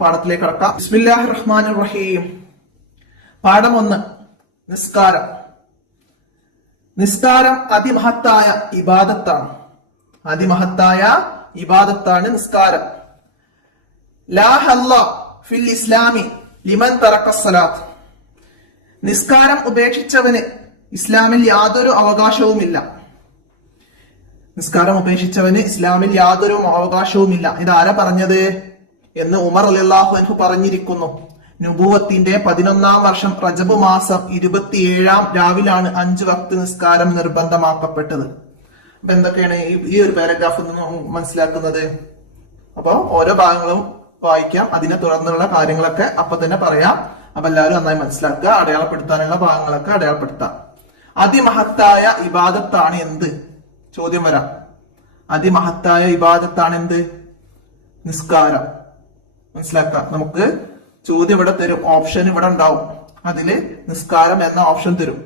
പാഠത്തിലേക്ക് കടക്കാം. ബിസ്മില്ലാഹിർ റഹ്മാനിർ റഹീം. പാഠം 1. നിസ്കാരം. നിസ്കാരം അതിമഹത്തായ ഇബാദത്താണ്. അതിമഹത്തായ ഇബാദത്താണ് നിസ്കാരം. ലാ ഹല്ല ഫിൽ ഇസ്ലാമി ലിമൻ തറക സ്വലാത്ത്. നിസ്കാരം ഉപേക്ഷിച്ചവന് ഇസ്ലാമിൽ യാതൊരു അവകാശവുമില്ല. നിസ്കാരം ഉപേക്ഷിച്ചവന് ഇസ്ലാമിൽ യാതൊരു അവകാശവുമില്ല. ഇതാരാ പറഞ്ഞത് എന്ന് ഉമർ റളിയല്ലാഹു അൻഹു പറഞ്ഞിരിക്കുന്നു. നുബുവത്തിന്റെ 11-ാം വർഷം റജബ് മാസം 27-ാം രാവിലാണ് 5 വക്ത് നിസ്കാരം നിർബന്ധമാക്കപ്പെട്ടത്. അപ്പൊ എന്തൊക്കെയാണ് ഈ ഒരു പാരഗ്രാഫിൽ നിന്ന് മനസ്സിലാക്കുന്നത്? അപ്പൊ ഓരോ ഭാഗങ്ങളും വായിക്കാം, അതിനെ തുടർന്നുള്ള കാര്യങ്ങളൊക്കെ അപ്പൊ തന്നെ പറയാം. അപ്പൊ എല്ലാവരും നന്നായി മനസ്സിലാക്കുക. അടയാളപ്പെടുത്താനുള്ള ഭാഗങ്ങളൊക്കെ അടയാളപ്പെടുത്താം. അതിമഹത്തായ ഇബാദത്താണ് എന്ത്? ചോദ്യം വരാം. അതിമഹത്തായ ഇബാദത്താണ് എന്ത്? നിസ്കാരം. മനസ്സിലാക്കാം. നമുക്ക് ചോദ്യം ഇവിടെ തരും, ഓപ്ഷൻ ഇവിടെ ഉണ്ടാവും. അതില് നിസ്കാരം എന്ന ഓപ്ഷൻ തരും.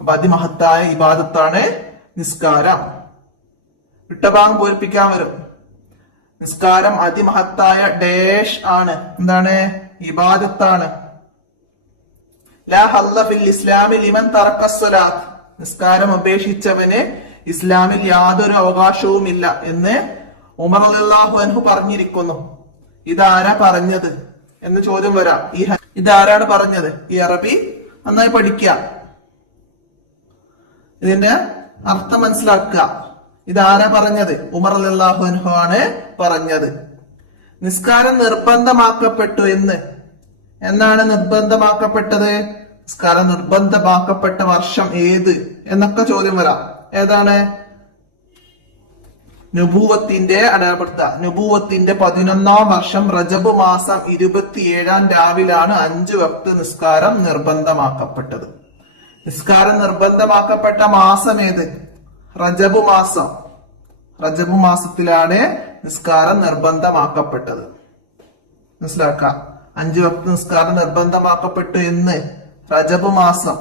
അപ്പൊ അതിമഹത്തായ ഇബാദത്താണ് നിസ്കാരം. വിട്ടഭാഗം പൂരിപ്പിക്കാൻ വരും. നിസ്കാരം അതിമഹത്തായ ഡേഷ് ആണ്. എന്താണ്? ഇബാദത്താണ്. ലാ ഹല്ല ഫിൽ ഇസ്ലാമി ലിമൻ തറക സ്വലാത്ത്. നിസ്കാരം ഉപേക്ഷിച്ചവന് ഇസ്ലാമിൽ യാതൊരു അവകാശവുമില്ല എന്ന് ഉമർ റളിയല്ലാഹു അൻഹു പറഞ്ഞിരിക്കുന്നു. ഇതാരാ പറഞ്ഞത് എന്ന് ചോദ്യം വരാം. ഇതാരാണ് പറഞ്ഞത്? ഈ അറബി നന്നായി പഠിക്കുക, ഇതിന്റെ അർത്ഥം മനസ്സിലാക്കുക. ഇതാരാ പറഞ്ഞത്? ഉമർ റളിയല്ലാഹു അൻഹു ആണ് പറഞ്ഞത്. നിസ്കാരം നിർബന്ധമാക്കപ്പെട്ടു എന്നാണ് നിർബന്ധമാക്കപ്പെട്ടത്? നിസ്കാരം നിർബന്ധമാക്കപ്പെട്ട വർഷം ഏത് എന്നൊക്കെ ചോദ്യം വരാം. ഏതാണ്? നുബൂവത്തിന്റെ അടയാളപ്പെടുത്തുക. നുബൂവത്തിന്റെ 11-ാം വർഷം റജബ് മാസം 27-ാം രാവിലാണ് 5 വക്ത് നിസ്കാരം നിർബന്ധമാക്കപ്പെട്ടത്. നിസ്കാരം നിർബന്ധമാക്കപ്പെട്ട മാസം ഏത്? റജബ് മാസം. റജബ് മാസത്തിലാണ് നിസ്കാരം നിർബന്ധമാക്കപ്പെട്ടത്. മനസ്സിലാക്കാം. 5 വക്ത് നിസ്കാരം നിർബന്ധമാക്കപ്പെട്ടു എന്ന് റജബ് മാസം.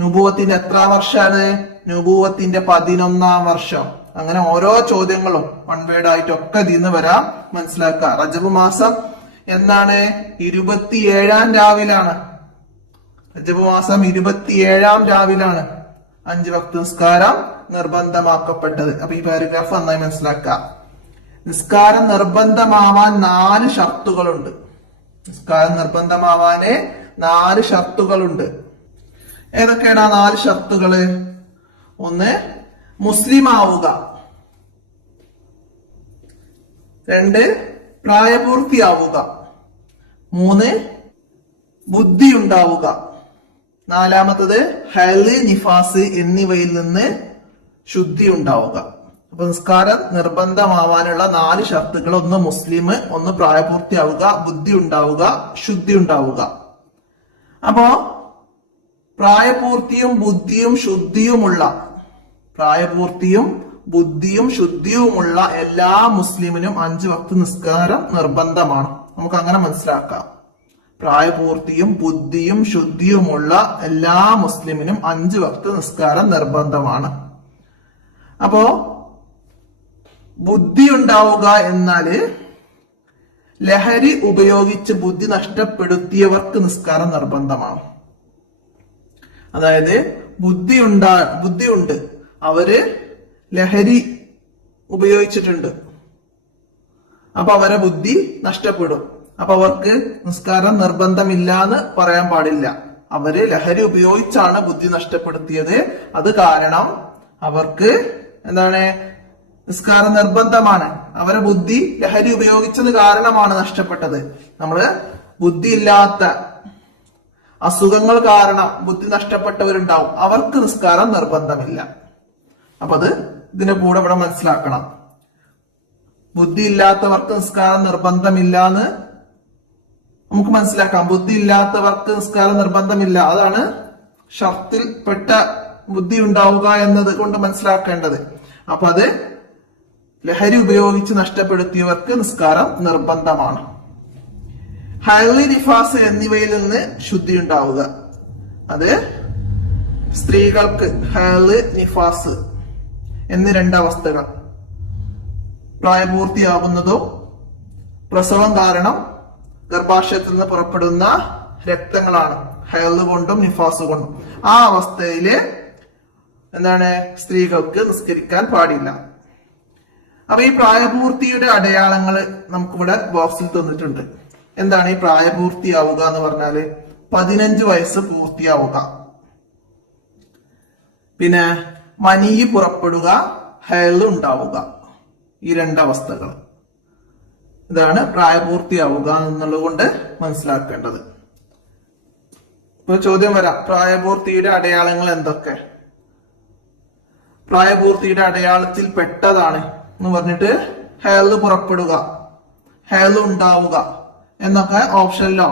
നുബൂവത്തിന്റെ എത്ര വർഷമാണ്? നുബൂവത്തിന്റെ 11-ാം വർഷം. അങ്ങനെ ഓരോ ചോദ്യങ്ങളും വൺ വേർഡ് ആയിട്ടൊക്കെ ഇതിന്ന് വരാം. മനസ്സിലാക്കുക. റജബ് മാസം എന്നാണ്? 27-ാം രാവിലാണ്. റജബ് മാസം 27-ാം രാവിലാണ് 5 വക്ത് നിസ്കാരം നിർബന്ധമാക്കപ്പെട്ടത്. അപ്പൊ ഈ പാരഗ്രാഫ് നന്നായി മനസ്സിലാക്കുക. നിസ്കാരം നിർബന്ധമാവാൻ 4 ഷർത്തുകളുണ്ട്. നിസ്കാരം നിർബന്ധമാവാന് 4 ഷർത്തുകളുണ്ട്. ഏതൊക്കെയാണ് ആ 4 ഷർത്തുകള്? 1. മുസ്ലിം ആവുക. 2. പ്രായപൂർത്തിയാവുക. 3. ബുദ്ധി ഉണ്ടാവുക. 4-മത്തത് ഹൈല്, നിഫാസ് എന്നിവയിൽ നിന്ന് ശുദ്ധി ഉണ്ടാവുക. അപ്പൊ നിസ്കാരം നിർബന്ധമാവാനുള്ള 4 ഷർത്തുകൾ: 1 മുസ്ലിം, 1 പ്രായപൂർത്തിയാവുക, ബുദ്ധി ഉണ്ടാവുക, ശുദ്ധി ഉണ്ടാവുക. അപ്പോ പ്രായപൂർത്തിയും ബുദ്ധിയും ശുദ്ധിയുമുള്ള എല്ലാ മുസ്ലിമിനും 5 വക്ത് നിസ്കാരം നിർബന്ധമാണ്. നമുക്ക് അങ്ങനെ മനസ്സിലാക്കാം. പ്രായപൂർത്തിയും ബുദ്ധിയും ശുദ്ധിയുമുള്ള എല്ലാ മുസ്ലിമിനും 5 വക്ത് നിസ്കാരം നിർബന്ധമാണ്. അപ്പോ ബുദ്ധി ഉണ്ടാവുക എന്നാല് ലഹരി ഉപയോഗിച്ച് ബുദ്ധി നഷ്ടപ്പെടുത്തിയവർക്ക് നിസ്കാരം നിർബന്ധമാണ്. അതായത് ബുദ്ധിയുണ്ട്, അവര് ലഹരി ഉപയോഗിച്ചിട്ടുണ്ട്, അപ്പൊ അവരെ ബുദ്ധി നഷ്ടപ്പെടും. അപ്പൊ അവർക്ക് നിസ്കാരം നിർബന്ധമില്ലാന്ന് പറയാൻ പാടില്ല. അവര് ലഹരി ഉപയോഗിച്ചാണ് ബുദ്ധി നഷ്ടപ്പെടുത്തിയത്. അത് കാരണം അവർക്ക് എന്താണ്? നിസ്കാരം നിർബന്ധമാണ്. അവരെ ബുദ്ധി ലഹരി ഉപയോഗിച്ചത് കാരണമാണ് നഷ്ടപ്പെട്ടത്. നമ്മള് ബുദ്ധിയില്ലാത്ത അസുഖങ്ങൾ കാരണം ബുദ്ധി നഷ്ടപ്പെട്ടവരുണ്ടാവും, അവർക്ക് നിസ്കാരം നിർബന്ധമില്ല. അപ്പൊ അത് ഇതിന്റെ കൂടെ ഇവിടെ മനസ്സിലാക്കണം. ബുദ്ധി ഇല്ലാത്തവർക്ക് നിസ്കാരം നിർബന്ധമില്ല എന്ന് നമുക്ക് മനസ്സിലാക്കാം. ബുദ്ധി ഇല്ലാത്തവർക്ക് നിസ്കാരം നിർബന്ധമില്ല, അതാണ് ഷർത്തിൽ പെട്ട ബുദ്ധി ഉണ്ടാവുക എന്നത് കൊണ്ട് മനസ്സിലാക്കേണ്ടത്. അപ്പൊ അത് ലഹരി ഉപയോഗിച്ച് നഷ്ടപ്പെടുത്തിയവർക്ക് നിസ്കാരം നിർബന്ധമാണ്. ഹൈലി, നിഫാസ് എന്നിവയിൽ നിന്ന് ശുദ്ധി ഉണ്ടാവുക. അത് സ്ത്രീകൾക്ക് ഹൈല്, നിഫാസ് എന്നീ 2 അവസ്ഥകൾ. പ്രായപൂർത്തിയാകുന്നതോ പ്രസവം കാരണം ഗർഭാശയത്തിൽ നിന്ന് പുറപ്പെടുന്ന രക്തങ്ങളാണ്, ഹൈള് കൊണ്ടും നിഫാസ് കൊണ്ടും. ആ അവസ്ഥയില് എന്താണ്, സ്ത്രീകൾക്ക് നിസ്കരിക്കാൻ പാടില്ല. അപ്പൊ ഈ പ്രായപൂർത്തിയുടെ അടയാളങ്ങൾ നമുക്കിവിടെ ബോക്സിൽ തന്നിട്ടുണ്ട്. എന്താണ് ഈ പ്രായപൂർത്തിയാവുക എന്ന് പറഞ്ഞാല്? 15 വയസ്സ് പൂർത്തിയാവുക, പിന്നെ മനീ പുറപ്പെടുക, ഹൈള് ഉണ്ടാവുക. ഈ രണ്ടവസ്ഥകൾ, ഇതാണ് പ്രായപൂർത്തിയാവുക എന്നുള്ളത് കൊണ്ട് മനസ്സിലാക്കേണ്ടത്. ഇപ്പൊ ചോദ്യം വരാം, പ്രായപൂർത്തിയുടെ അടയാളങ്ങൾ എന്തൊക്കെ? പ്രായപൂർത്തിയുടെ അടയാളത്തിൽ പെട്ടതാണ് എന്ന് പറഞ്ഞിട്ട് ഹൈള് പുറപ്പെടുക, ഹൈള് ഉണ്ടാവുക എന്നൊക്കെ ഓപ്ഷനിലോ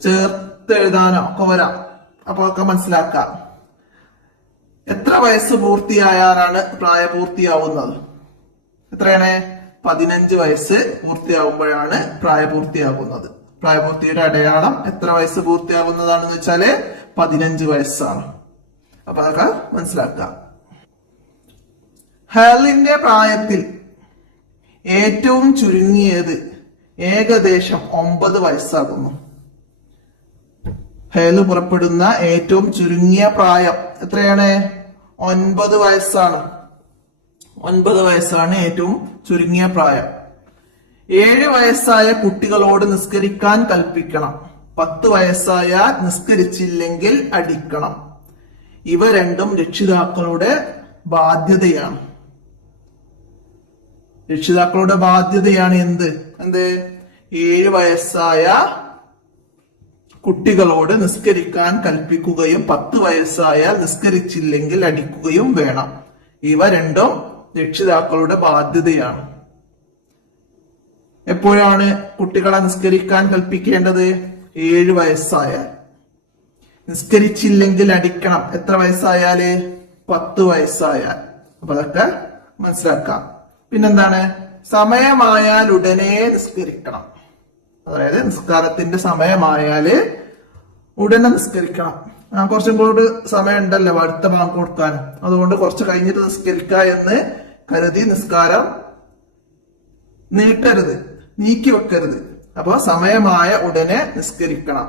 ചേർത്ത് എഴുതാനോ ഒക്കെ വരാം. അപ്പൊ ഒക്കെ മനസ്സിലാക്കാം. എത്ര വയസ്സ് പൂർത്തിയായാലാണ് പ്രായപൂർത്തിയാവുന്നത്? എത്രയാണ്? 15 വയസ്സ് പൂർത്തിയാവുമ്പോഴാണ് പ്രായപൂർത്തിയാകുന്നത്. പ്രായപൂർത്തിയുടെ അടയാളം എത്ര വയസ്സ് പൂർത്തിയാവുന്നതാണെന്ന് വെച്ചാല് 15 വയസ്സാണ്. അപ്പൊ അതൊക്കെ മനസ്സിലാക്കാം. ഹൈളിന്റെ പ്രായത്തിൽ ഏറ്റവും ചുരുങ്ങിയത് ഏകദേശം 9 വയസ്സാകുന്നു. ഹൈള് പുറപ്പെടുന്ന ഏറ്റവും ചുരുങ്ങിയ പ്രായം എത്രയാണ്? 9 വയസ്സാണ്. 9 വയസ്സാണ് ഏറ്റവും ചുരുങ്ങിയ പ്രായം. 7 വയസ്സായ കുട്ടികളോട് നിസ്കരിക്കാൻ കൽപ്പിക്കണം. 10 വയസ്സായാൽ നിസ്കരിച്ചില്ലെങ്കിൽ അടിക്കണം. ഇവ രണ്ടും രക്ഷിതാക്കളുടെ ബാധ്യതയാണ്. രക്ഷിതാക്കളുടെ ബാധ്യതയാണ് എന്ത്? 7 വയസ്സായ കുട്ടികളോട് നിസ്കരിക്കാൻ കൽപ്പിക്കുകയും 10 വയസ്സായാൽ നിസ്കരിച്ചില്ലെങ്കിൽ അടിക്കുകയും വേണം. ഇവ രണ്ടും രക്ഷിതാക്കളുടെ ബാധ്യതയാണ്. എപ്പോഴാണ് കുട്ടികളെ നിസ്കരിക്കാൻ കൽപ്പിക്കേണ്ടത്? 7 വയസ്സായാൽ. നിസ്കരിച്ചില്ലെങ്കിൽ അടിക്കണം. എത്ര വയസ്സായാല്? 10 വയസ്സായാൽ. അപ്പൊ അതൊക്കെ മനസ്സിലാക്കാം. പിന്നെന്താണ്? സമയമായാൽ ഉടനെ നിസ്കരിക്കണം. അതായത് നിസ്കാരത്തിന്റെ സമയമായാല് ഉടനെ നിസ്കരിക്കണം. കുറച്ചും കൂടി സമയം ഉണ്ടല്ലോ അടുത്ത ബാങ്ക് കൊടുക്കാൻ, അതുകൊണ്ട് കുറച്ച് കഴിഞ്ഞിട്ട് നിസ്കരിക്കുക എന്ന് കരുതി നിസ്കാരം നീട്ടരുത്, നീക്കി വെക്കരുത്. അപ്പൊ സമയമായ ഉടനെ നിസ്കരിക്കണം.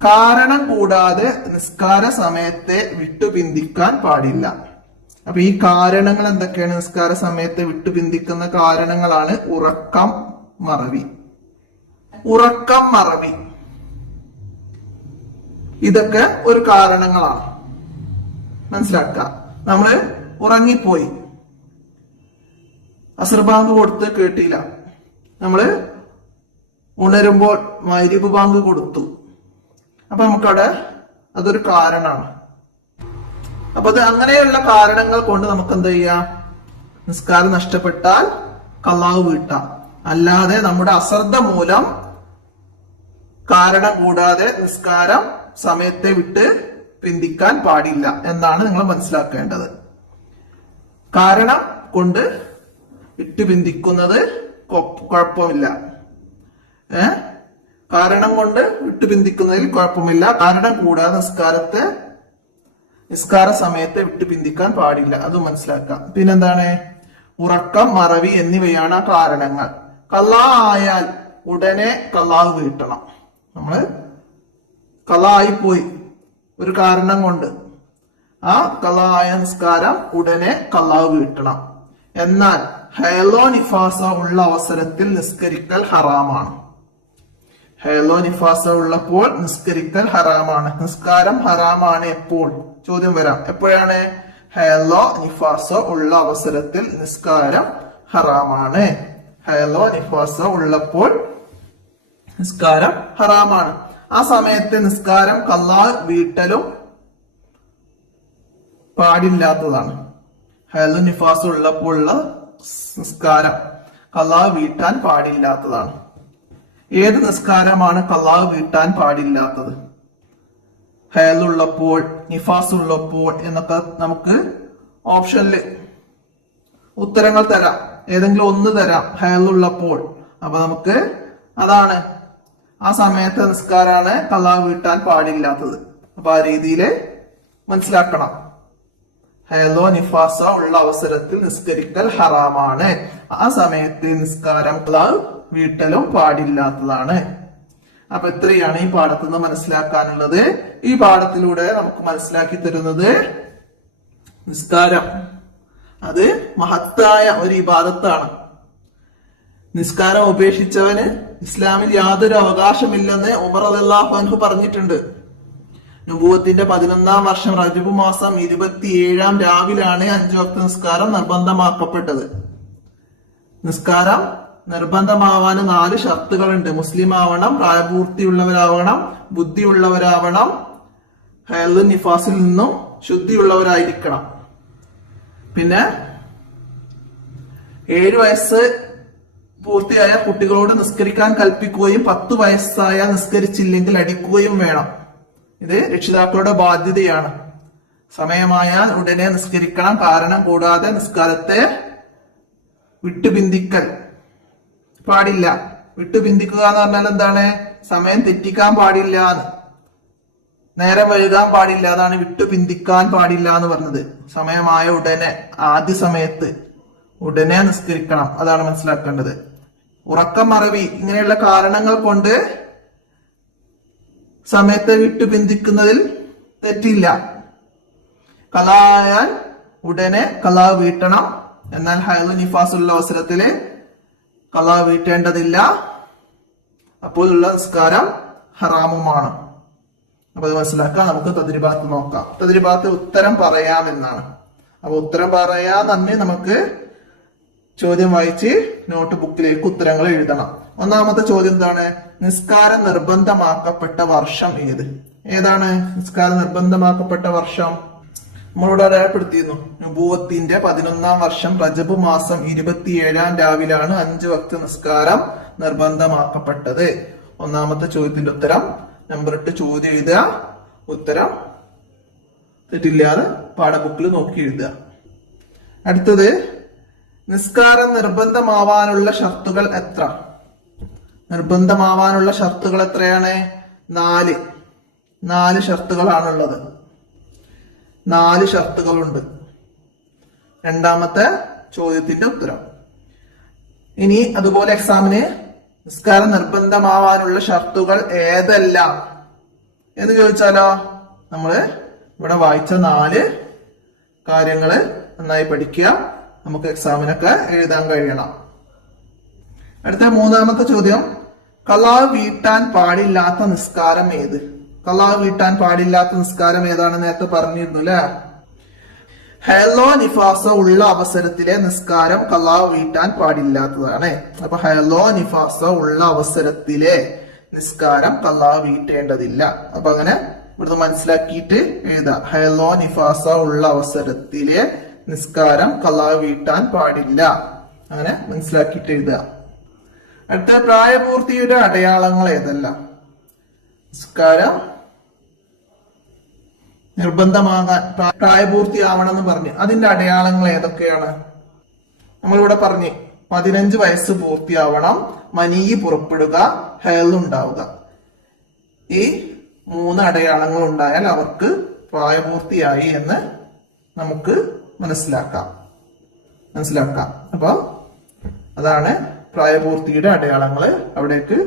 കാരണം കൂടാതെ നിസ്കാര സമയത്തെ വിട്ടുപിന്തിക്കാൻ പാടില്ല. അപ്പൊ ഈ കാരണങ്ങൾ എന്തൊക്കെയാണ്? നിസ്കാര സമയത്തെ വിട്ടുപിന്തിക്കുന്ന കാരണങ്ങളാണ് ഉറക്കം, മറവി. ഉറക്കം, മറവി ഇതൊക്കെ ഒരു കാരണങ്ങളാണ്. മനസ്സിലാക്കുക. നമ്മള് ഉറങ്ങിപ്പോയി, അസർ ബാങ്ക് കൊടുത്ത് കേട്ടില്ല, നമ്മള് ഉണരുമ്പോൾ മഗ്‌രിബ് ബാങ്ക് കൊടുത്തു. അപ്പൊ നമുക്കവിടെ അതൊരു കാരണമാണ്. അപ്പൊ അത് അങ്ങനെയുള്ള കാരണങ്ങൾ കൊണ്ട് നമുക്ക് എന്ത് ചെയ്യാം? നിസ്കാരം നഷ്ടപ്പെട്ടാൽ ഖളാ വീട്ടാം. അല്ലാതെ നമ്മുടെ അശ്രദ്ധ മൂലം കാരണം കൂടാതെ നിസ്കാരം സമയത്തെ വിട്ട് പിന്തിക്കാൻ പാടില്ല എന്നാണ് നിങ്ങൾ മനസ്സിലാക്കേണ്ടത്. കാരണം കൊണ്ട് വിട്ടു പിന്തിക്കുന്നത് കുഴപ്പമില്ല. കാരണം കൊണ്ട് വിട്ടു പിന്തിക്കുന്നതിൽ കുഴപ്പമില്ല. കാരണം കൂടാതെ നിസ്കാര സമയത്തെ വിട്ടു പിന്തിക്കാൻ പാടില്ല, അത് മനസ്സിലാക്കാം. പിന്നെന്താണ്? ഉറക്കം, മറവി എന്നിവയാണ് ആ കാരണങ്ങൾ. ഖളാ ആയാൽ ഉടനെ ഖളാ വീട്ടണം. നമ്മള് ഖളാ ആയിപ്പോയി ഒരു കാരണം കൊണ്ട്, ആ ഖളാ ആയ നിസ്കാരം ഉടനെ ഖളാ വീട്ടണം. എന്നാൽ ഹൈളോ നിഫാസ ഉള്ള അവസരത്തിൽ നിസ്കരിക്കൽ ഹറാമാണ്. ഹൈളോ നിഫാസ ഉള്ളപ്പോൾ നിസ്കരിക്കൽ ഹറാമാണ്. നിസ്കാരം ഹറാമാണ് എപ്പോൾ? ചോദ്യം വരാം. എപ്പോഴാണ്? ഹൈളോ നിഫാസ ഉള്ള അവസരത്തിൽ നിസ്കാരം ഹറാമാണ്. ഹൈളോ നിഫാസ ഉള്ളപ്പോൾ നിസ്കാരം ഹറാമാണ്. ആ സമയത്ത് നിസ്കാരം ഖളാ വീട്ടലും പാടില്ലാത്തതാണ്. ഹൈളോ നിഫാസ ഉള്ളപ്പോഴുള്ള നിസ്കാരം ഖളാ വീട്ടാൻ പാടില്ലാത്തതാണ്. ഏത് നിസ്കാരമാണ് ഖളാ വീട്ടാൻ പാടില്ലാത്തത്? ഹൈള് ഉള്ളപ്പോൾ, നിഫാസ് ഉള്ളപ്പോൾ എന്നൊക്കെ നമുക്ക് ഓപ്ഷനില് ഉത്തരങ്ങൾ തരാം. ഏതെങ്കിലും ഒന്ന് തരാം. ഹൈള് ഉള്ളപ്പോൾ, അപ്പൊ നമുക്ക് അതാണ് ആ സമയത്തെ നിസ്കാരാണ് ഖളാ വീട്ടാൻ പാടില്ലാത്തത്. അപ്പൊ ആ രീതിയില് മനസ്സിലാക്കണം. ഹൈളോ നിഫാസ ഉള്ള അവസരത്തിൽ നിസ്കരിക്കൽ ഹറാമാണ്. ആ സമയത്ത് നിസ്കാരം ഖളാ വീട്ടലും പാടില്ലാത്തതാണ്. അപ്പൊ ഇത്രയാണ് ഈ പാഠത്തിൽ നിന്ന് മനസ്സിലാക്കാനുള്ളത്. ഈ പാഠത്തിലൂടെ നമുക്ക് മനസ്സിലാക്കി തരുന്നത് നിസ്കാരം അത് മഹത്തായ ഒരു ഇബാദത്താണ്. നിസ്കാരം ഉപേക്ഷിച്ചവന് ഇസ്ലാമിൽ യാതൊരു അവകാശമില്ലെന്ന് ഉമർ റളിയല്ലാഹു അൻഹു പറഞ്ഞിട്ടുണ്ട്. നുബുവത്തിന്റെ 11-ാം വർഷം റജബ് മാസം 27-ാം രാവിലാണ് 5 വക്ത് നിസ്കാരം നിർബന്ധമാക്കപ്പെട്ടത്. നിസ്കാരം നിർബന്ധമാവാൻ 4 ഷർത്തുകളുണ്ട്. മുസ്ലിം ആവണം, പ്രായപൂർത്തിയുള്ളവരാവണം, ബുദ്ധിയുള്ളവരാവണം, ഹൈദ് നിഫാസിൽ നിന്നും ശുദ്ധിയുള്ളവരായിരിക്കണം. പിന്നെ 7 വയസ്സ് പൂർത്തിയായ കുട്ടികളോട് നിസ്കരിക്കാൻ കൽപ്പിക്കുകയും 10 വയസ്സായ നിസ്കരിച്ചില്ലെങ്കിൽ അടിക്കുകയും വേണം. ഇത് രക്ഷിതാക്കളുടെ ബാധ്യതയാണ്. സമയമായാൽ ഉടനെ നിസ്കരിക്കണം. കാരണം കൂടാതെ നിസ്കാരത്തെ വിട്ടുപിന്തിക്കൽ പാടില്ല. വിട്ടുപിന്തിക്കുക എന്ന് പറഞ്ഞാൽ എന്താണ്? സമയം തെറ്റിക്കാൻ പാടില്ല, നേരം വൈകാൻ പാടില്ല. അതാണ് വിട്ടുപിന്തിക്കാൻ പാടില്ല എന്ന് പറഞ്ഞത്. സമയമായ ഉടനെ, ആദ്യ സമയത്ത് ഉടനെ നിസ്കരിക്കണം. അതാണ് മനസ്സിലാക്കേണ്ടത്. ഉറക്കം, മറവി ഇങ്ങനെയുള്ള കാരണങ്ങൾ കൊണ്ട് സമയത്തെ വിട്ടുപിന്തിക്കുന്നതിൽ തെറ്റില്ല. ഖളായാൽ ഉടനെ ഖളാ വീട്ടണം. എന്നാൽ ഹൈദ് നിഫാസുള്ള അവസരത്തില് ഖളാ വീട്ടേണ്ടതില്ല. അപ്പോഴുള്ള നിസ്കാരം ഹറാമുമാണ്. അപ്പൊ അത് മനസ്സിലാക്കാം. നമുക്ക് തദ്രിബാത്ത് നോക്കാം. തദ്രിബാത്ത് ഉത്തരം പറയാമെന്നാണ്. അപ്പൊ ഉത്തരം പറയാൻ നമുക്ക് ചോദ്യം വായിച്ച് നോട്ട് ബുക്കിലേക്ക് ഉത്തരങ്ങൾ എഴുതണം. ഒന്നാമത്തെ ചോദ്യം എന്താണ്? നിസ്കാരം നിർബന്ധമാക്കപ്പെട്ട വർഷം ഏത്? ഏതാണ് നിസ്കാരം നിർബന്ധമാക്കപ്പെട്ട വർഷം? നമ്മളിവിടെ അടയാളപ്പെടുത്തിയിരുന്നു. നുബുവത്തിന്റെ 11-ാം വർഷം റജബ് മാസം 27-ാം രാവിലാണ് 5 വക്ത് നിസ്കാരം നിർബന്ധമാക്കപ്പെട്ടത്. ഒന്നാമത്തെ ചോദ്യത്തിന്റെ ഉത്തരം. നമ്പർ 8 ചോദ്യം എഴുതുക. ഉത്തരം തെറ്റില്ലാതെ പാഠബുക്കിൽ നോക്കി എഴുതുക. അടുത്തത്, നിസ്കാരം നിർബന്ധമാവാനുള്ള ഷർത്തുകൾ എത്ര? നിർബന്ധമാവാനുള്ള ഷർത്തുകൾ എത്രയാണ്? 4 ഷർത്തുകളാണുള്ളത്. 4 ഷർത്തുകളുണ്ട്. രണ്ടാമത്തെ ചോദ്യത്തിന്റെ ഉത്തരം. ഇനി അതുപോലെ എക്സാമിന് നിസ്കാരം നിർബന്ധമാവാനുള്ള ഷർത്തുകൾ ഏതെല്ലാം എന്ന് ചോദിച്ചാലോ, നമ്മള് ഇവിടെ വായിച്ച 4 കാര്യങ്ങള് നന്നായി പഠിക്കുക. നമുക്ക് എക്സാമിനൊക്കെ എഴുതാൻ കഴിയണം. അടുത്ത 3-ാമത്തെ ചോദ്യം, ഖളാ വീട്ടാൻ പാടില്ലാത്ത നിസ്കാരം ഏത്? ഖളാ വീട്ടാൻ പാടില്ലാത്ത നിസ്കാരം ഏതാണെന്ന് നേരത്തെ പറഞ്ഞിരുന്നു അല്ലെ? ഹൈളോ നിഫാസോ ഉള്ള അവസരത്തിലെ നിസ്കാരം ഖളാ വീട്ടാൻ പാടില്ലാത്തതാണ്. അപ്പൊ ഹൈളോ നിഫാസോ ഉള്ള അവസരത്തിലെ നിസ്കാരം ഖളാ വീട്ടേണ്ടതില്ല. അപ്പൊ അങ്ങനെ ഇവിടുന്ന് മനസ്സിലാക്കിയിട്ട് എഴുതാം. ഹൈളോ നിഫാസോ ഉള്ള അവസരത്തിലെ നിസ്കാരം ഖളാ വീട്ടാൻ പാടില്ല. അങ്ങനെ മനസ്സിലാക്കിയിട്ട് എഴുതുക. അടുത്ത, പ്രായപൂർത്തിയുടെ അടയാളങ്ങൾ ഏതെല്ലാം? നിസ്കാരം നിർബന്ധമാകാൻ പ്രായപൂർത്തിയാവണമെന്ന് പറഞ്ഞു. അതിന്റെ അടയാളങ്ങൾ ഏതൊക്കെയാണ്? നമ്മളിവിടെ പറഞ്ഞു 15 വയസ്സ് പൂർത്തിയാവണം, മനീ പുറപ്പെടുക, ഹൈള് ഉണ്ടാവുക. ഈ 3 അടയാളങ്ങൾ ഉണ്ടായാൽ അവർക്ക് പ്രായപൂർത്തിയായി എന്ന് നമുക്ക് മനസ്സിലാക്കാം. അപ്പൊ അതാണ് പ്രായപൂർത്തിയുടെ അടയാളങ്ങള്. അവിടേക്ക്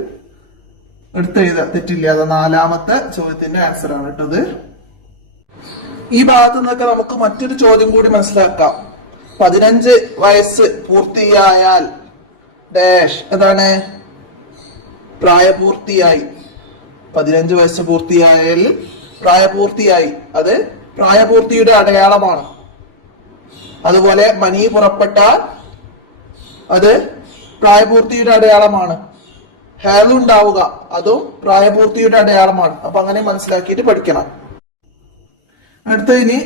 എടുത്തെഴുതാ, തെറ്റില്ലാതെ. 4-ാമത്തെ ചോദ്യത്തിന്റെ ആൻസർ ആണ് ഇട്ടത്. ഈ ഭാഗത്ത് നിന്നൊക്കെ നമുക്ക് മറ്റൊരു ചോദ്യം കൂടി മനസ്സിലാക്കാം. 15 വയസ്സ് പൂർത്തിയായാൽ ഡാഷ് ഏതാണ്? പ്രായപൂർത്തിയായി. 15 വയസ്സ് പൂർത്തിയായാൽ പ്രായപൂർത്തിയായി. അത് പ്രായപൂർത്തിയുടെ അടയാളമാണ്. അതുപോലെ മനി പുറപ്പെട്ടാൽ അത് പ്രായപൂർത്തിയുടെ അടയാളമാണ്. ഹെയർ ഉണ്ടാവുക അതും പ്രായപൂർത്തിയുടെ അടയാളമാണ്. അപ്പൊ അങ്ങനെ മനസ്സിലാക്കിയിട്ട് പഠിക്കണം. അടുത്ത, ഇനി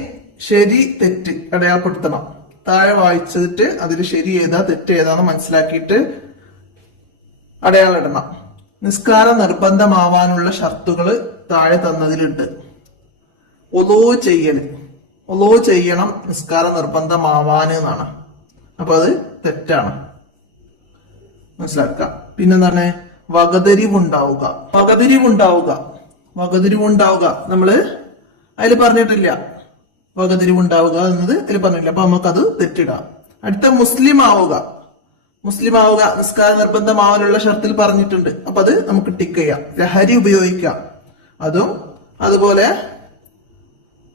ശരി തെറ്റ് അടയാളപ്പെടുത്തണം. താഴെ വായിച്ചിട്ട് അതിൽ ശരി ഏതാ തെറ്റ് ഏതാന്ന് മനസ്സിലാക്കിയിട്ട് അടയാളം ഇടണം. നിസ്കാരം നിർബന്ധമാവാനുള്ള ഷർത്തുകൾ താഴെ തന്നതിലുണ്ട്. ഒളൂ ചെയ്യണം നിസ്കാരം നിർബന്ധമാവാനാണ്. അപ്പൊ അത് തെറ്റാണ്, മനസ്സിലാക്കാം. പിന്നെന്താണ്? വകതിരിവുണ്ടാവുക നമ്മള് അതിൽ പറഞ്ഞിട്ടില്ല. വകതിരിവുണ്ടാവുക എന്നത് അതിൽ പറഞ്ഞിട്ടില്ല. അപ്പൊ നമുക്കത് തെറ്റിടാം. അടുത്ത, മുസ്ലിം മുസ്ലിം ആവുക, നിസ്കാരം നിർബന്ധമാവാനുള്ള ഷർത്തിൽ പറഞ്ഞിട്ടുണ്ട്. അപ്പൊ അത് നമുക്ക് ടിക്ക് ചെയ്യാം. ലഹരി ഉപയോഗിക്കാം, അതും അതുപോലെ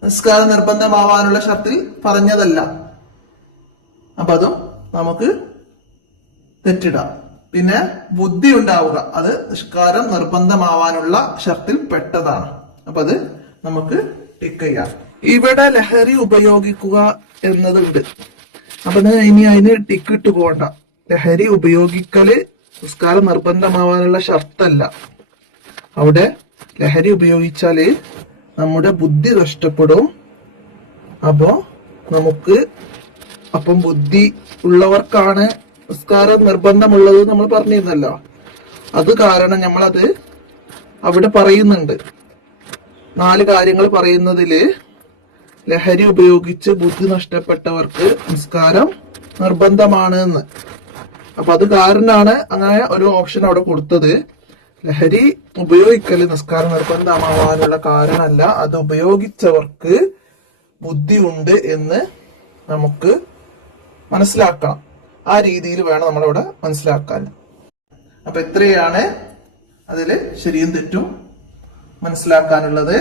നിസ്കാരം നിർബന്ധമാവാനുള്ള ഷർത്തിൽ പറഞ്ഞതല്ല, അപ്പൊ അതും നമുക്ക് തെറ്റിടാം. പിന്നെ ബുദ്ധി ഉണ്ടാവുക, അത് നിസ്കാരം നിർബന്ധമാവാനുള്ള ഷർത്തിൽ പെട്ടതാണ്. അപ്പൊ അത് നമുക്ക് ടിക്ക് ചെയ്യാം. ഇവിടെ ലഹരി ഉപയോഗിക്കുക എന്നതുണ്ട്. അപ്പൊ ഇനി അതിന് ടിക്ക് ഇട്ട് പോകണ്ട. ലഹരി ഉപയോഗിക്കല് നിസ്കാരം നിർബന്ധമാവാനുള്ള ഷർത്തല്ല. അവിടെ ലഹരി ഉപയോഗിച്ചാല് നമ്മുടെ ബുദ്ധി നഷ്ടപ്പെടും. അപ്പം ബുദ്ധി ഉള്ളവർക്കാണ് നിസ്കാരം നിർബന്ധമുള്ളത് നമ്മൾ പറഞ്ഞിരുന്നല്ലോ. അത് കാരണം നമ്മളത് അവിടെ പറയുന്നുണ്ട്. 4 കാര്യങ്ങൾ പറയുന്നതില് ലഹരി ഉപയോഗിച്ച് ബുദ്ധി നഷ്ടപ്പെട്ടവർക്ക് നിസ്കാരം നിർബന്ധമാണ് എന്ന്. അപ്പൊ അത് കാരണമാണ് അങ്ങനെ ഒരു ഓപ്ഷൻ അവിടെ കൊടുത്തത്. ലഹരി ഉപയോഗിക്കല് നിസ്കാരം നിർബന്ധമാവാനുള്ള കാരണമല്ല, അത് ഉപയോഗിച്ചവർക്ക് ബുദ്ധി ഉണ്ട് എന്ന് നമുക്ക് മനസ്സിലാക്കണം. ആ രീതിയിൽ വേണം നമ്മളിവിടെ മനസ്സിലാക്കാൻ. അപ്പൊ ഇത്രയാണ് അതില് ശരിയും തെറ്റും മനസ്സിലാക്കാനുള്ളത്.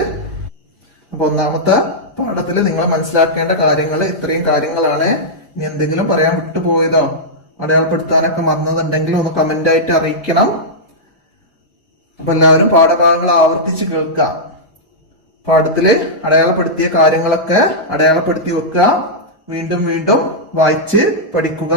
അപ്പൊ ഒന്നാമത്തെ പാഠത്തില് നിങ്ങൾ മനസ്സിലാക്കേണ്ട കാര്യങ്ങൾ ഇത്രയും കാര്യങ്ങളാണ്. ഇനി എന്തെങ്കിലും പറയാൻ വിട്ടുപോയതോ അടയാളപ്പെടുത്താനൊക്കെ മറന്നതുണ്ടെങ്കിൽ ഒന്ന് കമന്റ് ആയിട്ട് അറിയിക്കണം. അപ്പൊ എല്ലാവരും പാഠഭാഗങ്ങൾ ആവർത്തിച്ച് കേൾക്കുക. പാഠത്തില് അടയാളപ്പെടുത്തിയ കാര്യങ്ങളൊക്കെ അടയാളപ്പെടുത്തി വെക്കുക. വീണ്ടും വീണ്ടും വായിച്ച് പഠിക്കുക.